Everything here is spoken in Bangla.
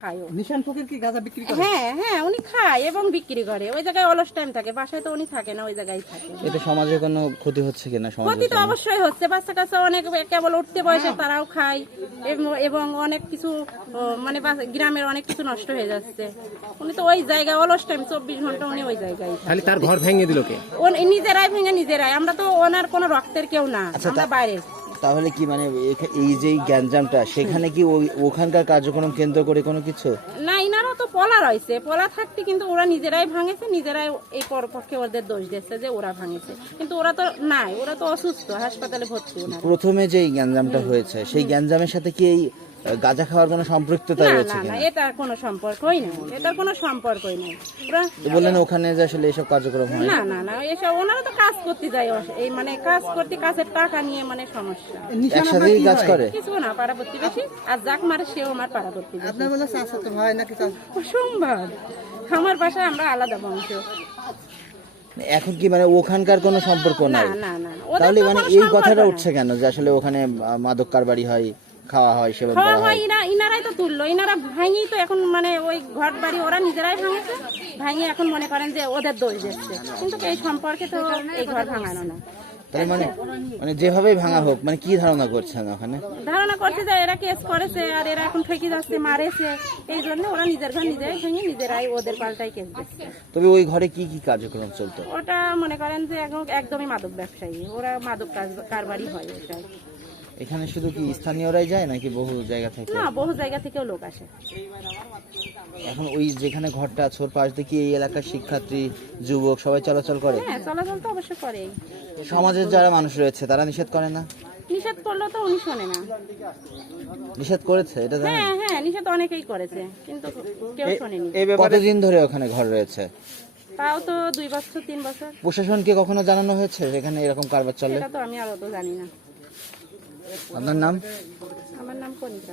খায় নিশান ফকির কি গাঁজা বিক্রি করে? হ্যাঁ হ্যাঁ উনি খায় এবং বিক্রি করে। ওই জায়গায় অলস টাইম থাকে বাসায় তো উনি থাকে না ওই জায়গায় থাকে। এতে সমাজে কোনো ক্ষতি হচ্ছে কিনা ক্ষতি তো অবশ্যই হচ্ছে বাচ্চা কাচ্চা অনেক কেবল উঠতে বয়সে তারাও খায় এবং- অনেক কিছু মানে গ্রামের অনেক কিছু নষ্ট হয়ে যাচ্ছে। উনি তো ওই জায়গায় অলস টাইম চব্বিশ ঘণ্টা উনি ওই জায়গায় খালি তার ঘর ভেঙে দিল কে? নিজেরাই ভেঙে নিজেরাই। আমরা তো ওনার কোনো রক্তের কেউ না আমরা বাইরের। তাহলে কি মানে এই যে গ্যাঞ্জামটা সেখানে কি ওই ওখানকার কার্যক্রম কেন্দ্র করে কোনো কিছু? না ইনারও তো পলা রয়েছে। পলা থাকতে কিন্তু ওরা নিজেরাই ভাঙেছে নিজেরাই এই পরপক্ষে ওদের দোষ দিচ্ছে যে ওরা ভাঙেছে। কিন্তু ওরা তো নাই ওরা তো অসুস্থ হাসপাতালে ভর্তি প্রথমে যে গ্যাঞ্জামটা হয়েছে সেই গ্যাঞ্জামের সাথে কি এই গাঁজা খাওয়ার কোনো সম্পৃক্ততা রয়েছে না না কিনা সম্পর্কই নেই এটার কোনো সম্পর্কই নেই। বললেন ওখানে যে আসলে এসব কার্যক্রম হয়। না না না এসব ওনারা তো কাজ করতে যায় এই মানে কাজ করতে কাজের টাকা নিয়ে মানে সমস্যা। একসাথেই কাজ করে? কিছু না পাড়া প্রতিবেশী আর যাক মারে সেও আমার পাড়া প্রতিবেশী আপনার বলে চাচাতো ভাই নাকি চাচা অসম্ভব। আমার বাসায় আমরা আলাদা বংশ। এখন কি মানে ওখানকার কোনো সম্পর্ক না নাই? না না ওদের তাহলে মানে এই কথাটা উঠছে কেন যে আসলে ওখানে মাদক কারবারি হয়? খাওয়া হয় সেবন খাওয়া হয় হয়। ইনা ইনারাই তো তুললো। ইনারা ভাঙি তো এখন মানে ওই ঘর বাড়ি ওরা নিজেরাই ভাঙেছে। ভাঙি এখন মনে করেন যে ওদের দোষ দিচ্ছে। কিন্তু এই সম্পর্কে তো এই ঘর ভাঙানো না। তাহলে মানে মানে যেভাবেই ভাঙা হোক মানে কি ধারণা করছেন ওখানে? ধারণা করছে যে এরা কেস করেছে আর এরা এখন ঠেকে যাচ্ছে মারেছে। এই জন্য ওরা নিজের ঘর নিজেরাই ভেঙে নিজেরাই ওদের পাল্টাই কেস দিচ্ছে। তবে ওই ঘরে কি কি কার্যক্রম চলতো? ওটা মনে করেন যে একদম- একদমই মাদক ব্যবসায়ী। ওরা মাদক কারবারই হয় ওটাই। এখানে শুধু কি স্থানীয়রাই যায় নাকি বহু জায়গা থেকে? না বহু জায়গা থেকেও লোক আসে। এখন ওই যেখানে ঘরটা আছে ওর পাশ দিয়ে এই এলাকার শিক্ষার্থী যুবক সবাই চলাচল করে? হ্যাঁ চলাচল তো অবশ্যই করেই। সমাজের যারা মানুষ রয়েছে তারা নিষেধ করে না? নিষেধ করলেও তো উনি শোনে না। নিষেধ করেছে এটা জানেন? হ্যাঁ হ্যাঁ নিষেধ অনেকেই করেছে কিন্তু কেউ শোনেনি। কতদিন ধরে ওখানে ঘর রয়েছে? তাও তো দুই বছর তিন বছর। প্রশাসনকে কখনো জানানো হয়েছে এখানে এরকম কারবার চলে? এটা তো আমি আর অত জানি না। আপনার নাম? আমার নাম কনিকা।